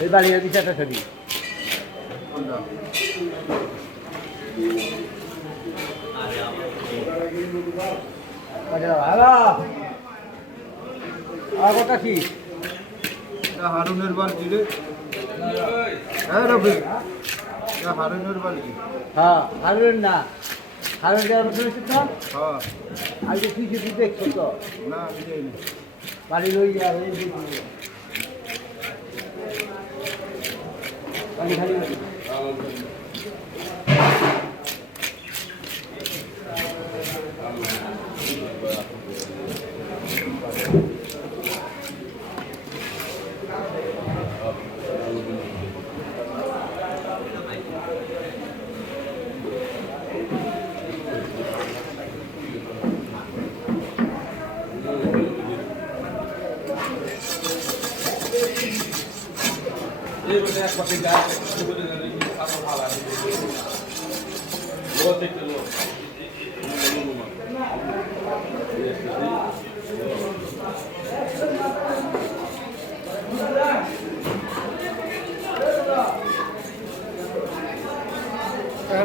এই বাড়ির বিচারটা ছবি আর কথা কি হারুনের বালতি রে হ্যাঁ রবি হারুনের বালতি হ্যাঁ হারুন না হারুন যাওয়ার মতো হয়েছে তো হ্যাঁ আজকে কিছু দেখছো তো না আমি যাই না বাড়ি লই যাবে বাড়ি খালি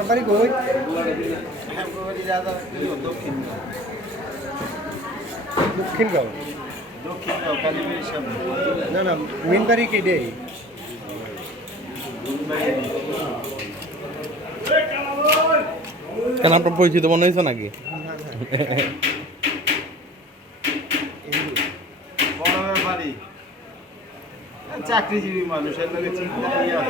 বাড়ি কই দক্ষিণগাঁও না না মেন বাড়ি কেটে কেন আপনার পরিচিত মনে হয়েছে নাকি? বড় ব্যাপারী চাকরিজীবী মানুষের লোকের চিন্তা আছে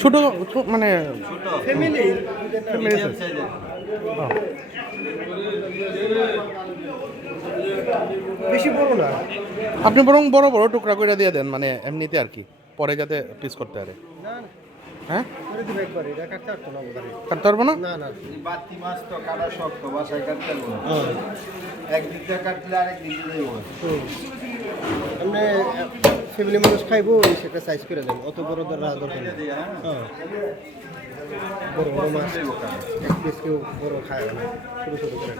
ছোট মানে ফ্যামিলি বেশি বড় না আপনি বরং বড় বড় টুকরা করে দিয়ে দেন, মানে এমনিতে আর কি, পরে যাতে পিস করতে পারে। না হ্যাঁ করে দিবে একবার এটা কাটতে পারতো না ওখানে কাটতে পারবো না। না না বাতি মাছ তো কাটা শক্ত বাসায় কাটতে পারবো না একদিক দিয়ে কাটলে আরেক দিক দিয়ে দেবো আপনি ফ্যামিলি মানুষ খাইবো সেটা সাইজ করে দেন, অত বড় দরকার নেই। হ্যাঁ বড় বড় মাছ এক পিস কেউ বড় খায় না, ছোটো ছোটো করে